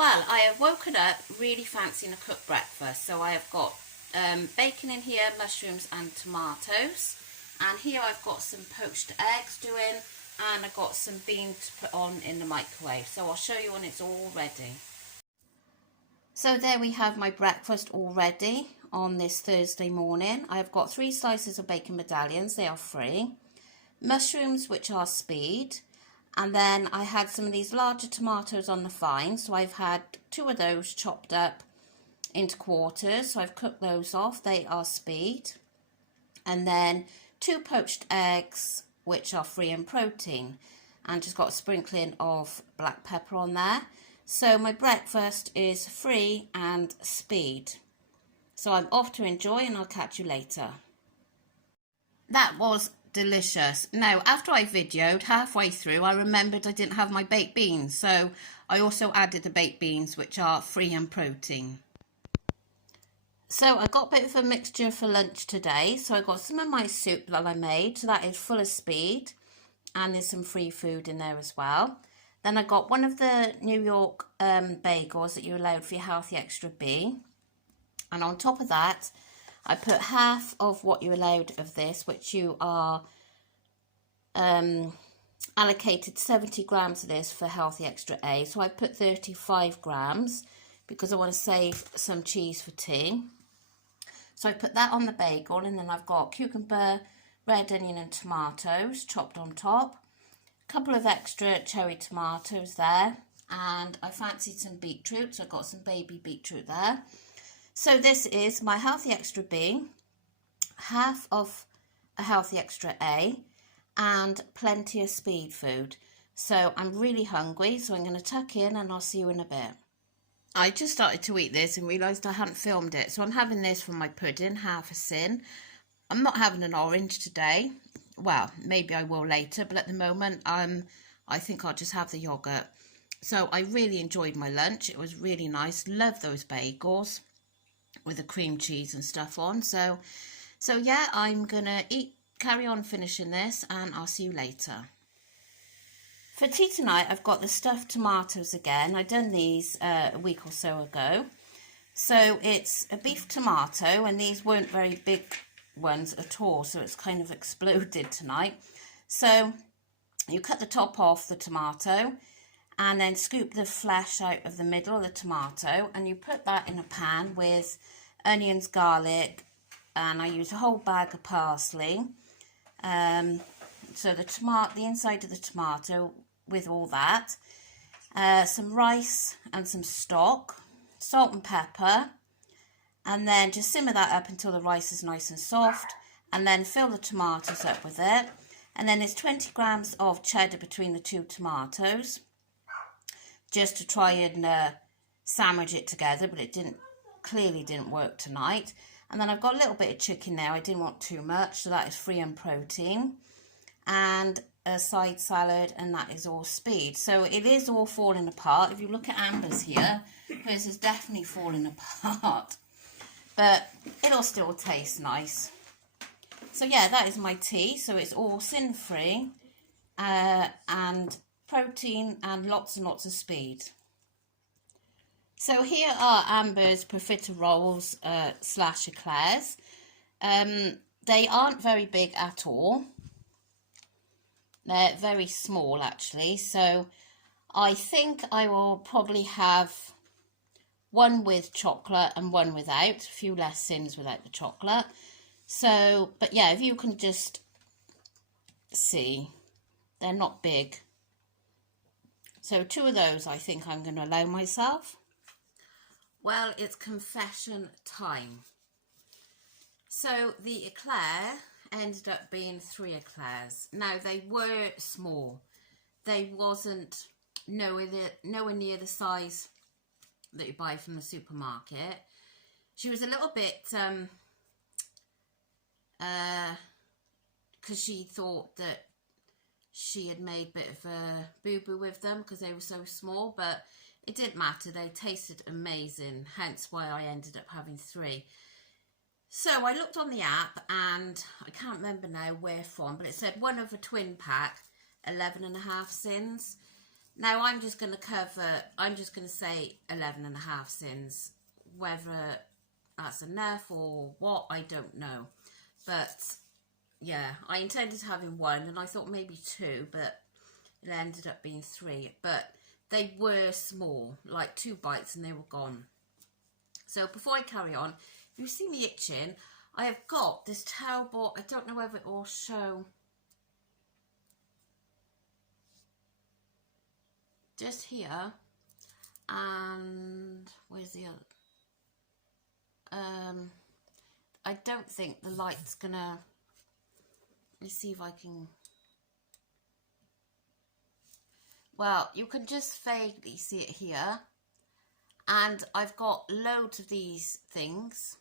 Well, I have woken up really fancying a cooked breakfast. So I have got bacon in here, mushrooms and tomatoes. And here I've got some poached eggs doing, and I've got some beans to put on in the microwave. So I'll show you when it's all ready. So there we have my breakfast all ready on this Thursday morning. I've got 3 slices of bacon medallions, they are free. Mushrooms, which are speed. And then I had some of these larger tomatoes on the vine, so I've had 2 of those chopped up into quarters, so I've cooked those off, they are speed. And then 2 poached eggs, which are free in protein, and just got a sprinkling of black pepper on there. So my breakfast is free and speed. So I'm off to enjoy, and I'll catch you later. That was delicious. Now, after I videoed, halfway through, I remembered I didn't have my baked beans, so I also added the baked beans, which are free in protein. So I got a bit of a mixture for lunch today. So I got some of my soup that I made, so that is full of speed, and there's some free food in there as well. Then I got one of the New York bagels that you're allowed for your Healthy Extra B, and on top of that I put half of what you're allowed of this, which you are allocated 70 grams of this for Healthy Extra A. So I put 35 grams because I want to save some cheese for tea. So I put that on the bagel, and then I've got cucumber, red onion and tomatoes chopped on top. A couple of extra cherry tomatoes there, and I fancied some beetroot, so I got some baby beetroot there. So this is my Healthy Extra B, half of a Healthy Extra A, and plenty of speed food. So I'm really hungry, so I'm going to tuck in, and I'll see you in a bit. I just started to eat this and realised I hadn't filmed it, so I'm having this for my pudding, half a sin. I'm not having an orange today. Well, maybe I will later, but at the moment I think I'll just have the yoghurt. So I really enjoyed my lunch. It was really nice. Love those bagels with the cream cheese and stuff on. So yeah, I'm gonna carry on finishing this, and I'll see you later. For tea tonight, I've got the stuffed tomatoes again. I've done these a week or so ago. So it's a beef tomato, and these weren't very big ones at all, so it's kind of exploded tonight. So you cut the top off the tomato, and then scoop the flesh out of the middle of the tomato, and you put that in a pan with onions, garlic, and I use a whole bag of parsley. So the inside of the tomato with all that, some rice and some stock, salt and pepper, and then just simmer that up until the rice is nice and soft, and then fill the tomatoes up with it. And then there's 20 grams of cheddar between the 2 tomatoes, just to try and sandwich it together, but it clearly didn't work tonight. And then I've got a little bit of chicken there. I didn't want too much, so that is free in protein. And a side salad, and that is all speed. So it is all falling apart. If you look at Amber's here, hers is definitely falling apart, but it'll still taste nice. So yeah, that is my tea. So it's all sin-free and protein and lots of speed. So here are Amber's profiteroles / eclairs. They aren't very big at all. They're very small actually, so I think I will probably have one with chocolate and one without, a few less sins without the chocolate. So, but yeah, if you can just see, they're not big. So 2 of those I think I'm going to allow myself. Well, it's confession time. So the eclair ended up being 3 eclairs. Now, they were small. They wasn't nowhere near the size that you buy from the supermarket. She was a little bit, because she thought that she had made a bit of a boo-boo with them because they were so small, but it didn't matter. They tasted amazing, hence why I ended up having 3. So I looked on the app, and I can't remember now where from, but it said one of a twin pack, 11.5 sins. Now I'm just going to say 11.5 sins. Whether that's enough or what, I don't know. But yeah, I intended having 1 and I thought maybe 2, but it ended up being 3. But they were small, like 2 bites and they were gone. So before I carry on, if you see me itching, I have got this terrible, I don't know whether it will show, just here, and where's the other? I don't think the light's gonna, let me see if I can, well, you can just vaguely see it here, and I've got loads of these things.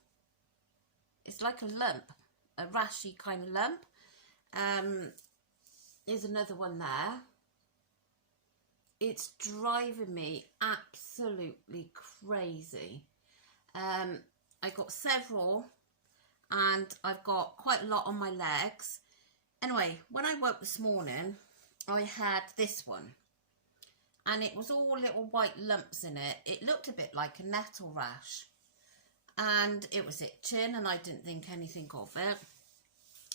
It's like a lump, a rashy kind of lump. There's another one there. It's driving me absolutely crazy. I got several and I've got quite a lot on my legs. Anyway, when I woke this morning, I had this one. And it was all little white lumps in it. It looked a bit like a nettle rash. And it was itching and I didn't think anything of it.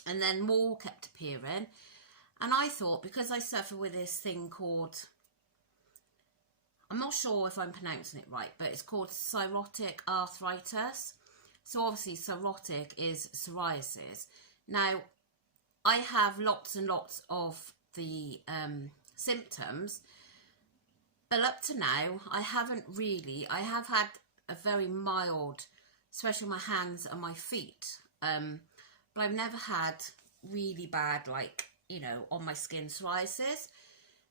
And then more kept appearing. And I thought, because I suffer with this thing called, I'm not sure if I'm pronouncing it right, but it's called psoriatic arthritis. So obviously psoriatic is psoriasis. Now, I have lots and lots of the symptoms, but up to now, I haven't really. I have had a very mild, especially my hands and my feet, but I've never had really bad, like, you know, on my skin psoriasis.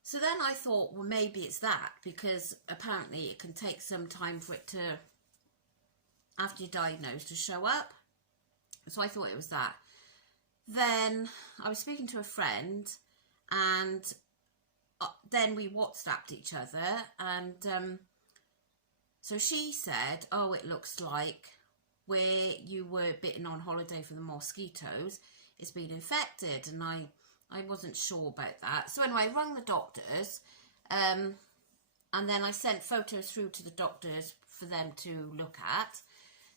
So then I thought, well, maybe it's that, because apparently it can take some time for it to, after you're diagnosed, to show up. So I thought it was that. Then I was speaking to a friend, and then we WhatsApped each other, and so she said, oh, it looks like where you were bitten on holiday for the mosquitoes, it's been infected, and I wasn't sure about that. So anyway, I rang the doctors, and then I sent photos through to the doctors for them to look at.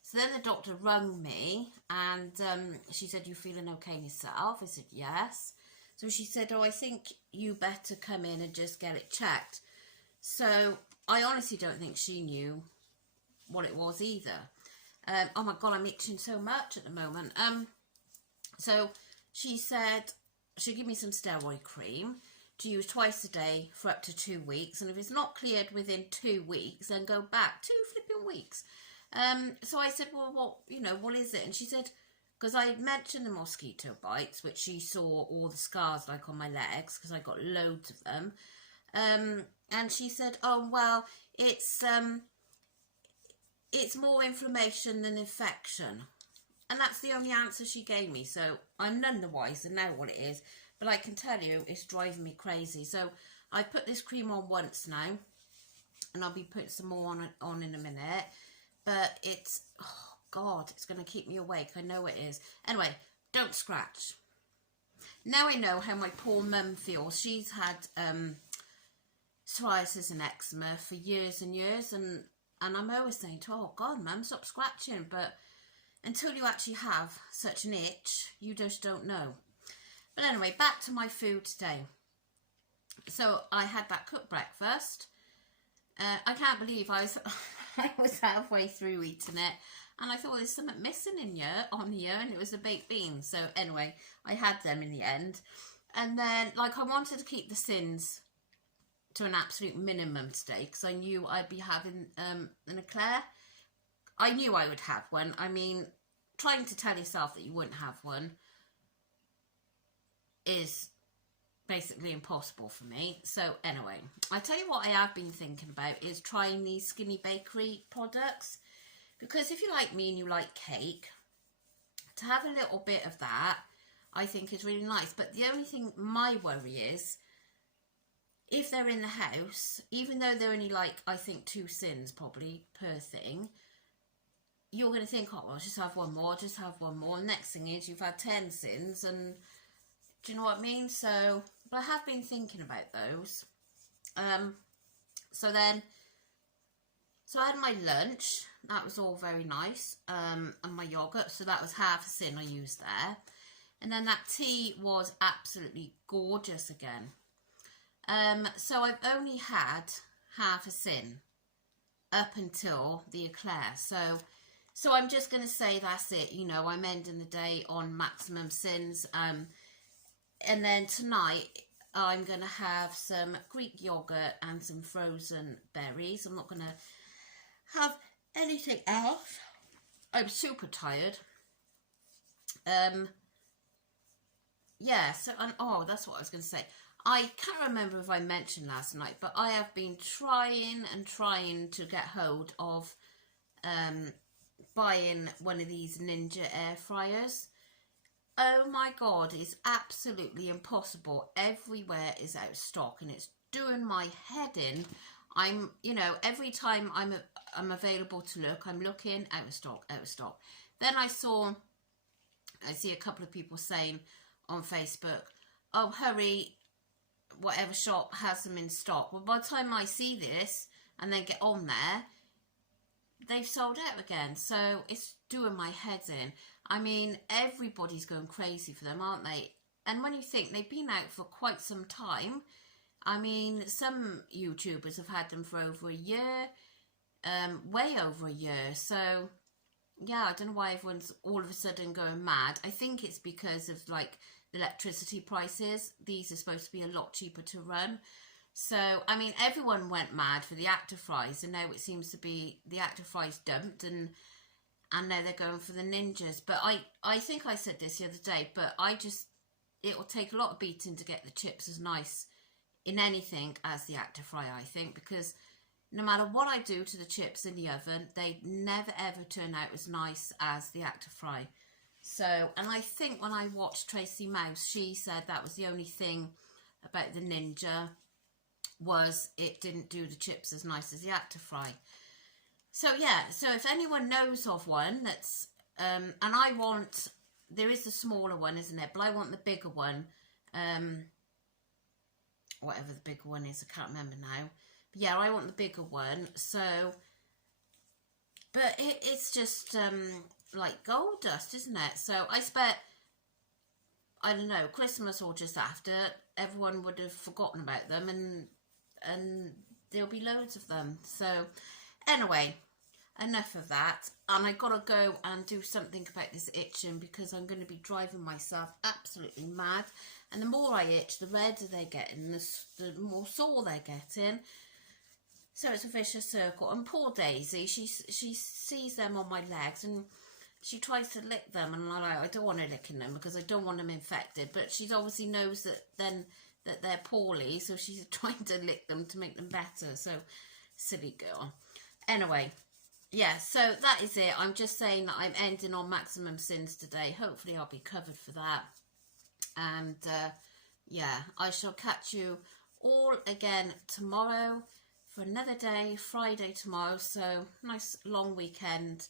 So then the doctor rang me, and she said, you feeling okay yourself? I said, yes. So she said, oh, I think you better come in and just get it checked. So I honestly don't think she knew what it was either. Oh my God, I'm itching so much at the moment. So she said she'd give me some steroid cream to use twice a day for up to 2 weeks. And if it's not cleared within 2 weeks, then go back 2 flipping weeks. So I said, well, what is it? And she said, because I had mentioned the mosquito bites, which she saw all the scars like on my legs, because I got loads of them. And she said, oh, well, it's more inflammation than infection. And that's the only answer she gave me. So I'm none the wiser now what it is. But I can tell you, it's driving me crazy. So I put this cream on once now. And I'll be putting some more on in a minute. But it's, oh God, it's going to keep me awake. I know it is. Anyway, don't scratch. Now I know how my poor mum feels. She's had psoriasis and eczema for years and years. And I'm always saying to her, oh God, mum, stop scratching. But until you actually have such an itch, you just don't know. But anyway, back to my food today. So I had that cooked breakfast. I can't believe I was halfway through eating it, and I thought there's something missing on here, and it was the baked beans. So anyway, I had them in the end. And then, like, I wanted to keep the sins to an absolute minimum today, because I knew I'd be having an eclair. I knew I would have one. I mean, trying to tell yourself that you wouldn't have one is basically impossible for me. So anyway, I tell you what I have been thinking about is trying these Skinny Bakery products, because if you like me and you like cake, to have a little bit of that I think is really nice. But the only thing, my worry is, if they're in the house, even though they're only like, I think 2 sins probably per thing, you're going to think, oh well, just have one more, just have one more. And next thing is you've had 10 sins, and do you know what I mean? So, but I have been thinking about those. So I had my lunch. That was all very nice. And my yogurt. So that was half a sin I used there. And then that tea was absolutely gorgeous again. So I've only had half a sin up until the eclair. So I'm just going to say that's it. You know, I'm ending the day on maximum sins. And then tonight I'm going to have some Greek yogurt and some frozen berries. I'm not going to have anything else. I'm super tired. Yeah, so, oh, that's what I was going to say. I can't remember if I mentioned last night, but I have been trying to get hold of buying one of these Ninja air fryers. Oh my God, it's absolutely impossible. Everywhere is out of stock and it's doing my head in. I'm, you know, every time I'm available to look, I'm looking, out of stock. Then I see a couple of people saying on Facebook, oh, hurry, whatever shop has them in stock. Well, by the time I see this and then get on there, they've sold out again. So it's doing my head in. I mean, everybody's going crazy for them, aren't they? And when you think they've been out for quite some time, I mean, some YouTubers have had them for over a year, way over a year. So, yeah, I don't know why everyone's all of a sudden going mad. I think it's because of, like, the electricity prices. These are supposed to be a lot cheaper to run. So, I mean, everyone went mad for the Active Fries, and now it seems to be the Active Fries dumped, and now they're going for the Ninjas. But I think I said this the other day, but it will take a lot of beating to get the chips as nice in anything as the Active Fry, I think, because no matter what I do to the chips in the oven, they never ever turn out as nice as the Active Fry. So, and I think when I watched Tracy Mouse, she said that was the only thing about the Ninja, was it didn't do the chips as nice as the Active Fry. So yeah, so if anyone knows of one that's, and there is the smaller one, isn't it? But I want the bigger one, whatever the bigger one is, I can't remember now. But yeah, I want the bigger one. So, but it's just like gold dust, isn't it? So I expect, I don't know, Christmas or just after, everyone would have forgotten about them, and there'll be loads of them. So anyway, enough of that. And I gotta go and do something about this itching, because I'm going to be driving myself absolutely mad. And the more I itch, the redder they're getting, the more sore they're getting. So it's a vicious circle. And poor Daisy, she sees them on my legs and she tries to lick them, and I don't want her licking them because I don't want them infected. But she obviously knows that they're poorly, so she's trying to lick them to make them better. So, silly girl. Anyway, yeah, so that is it. I'm just saying that I'm ending on maximum sins today. Hopefully I'll be covered for that. And, yeah, I shall catch you all again tomorrow for another day, Friday tomorrow. So, nice long weekend,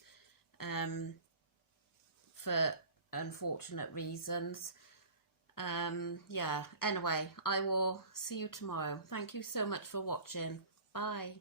for unfortunate reasons. Yeah, anyway, I will see you tomorrow. Thank you so much for watching. Bye.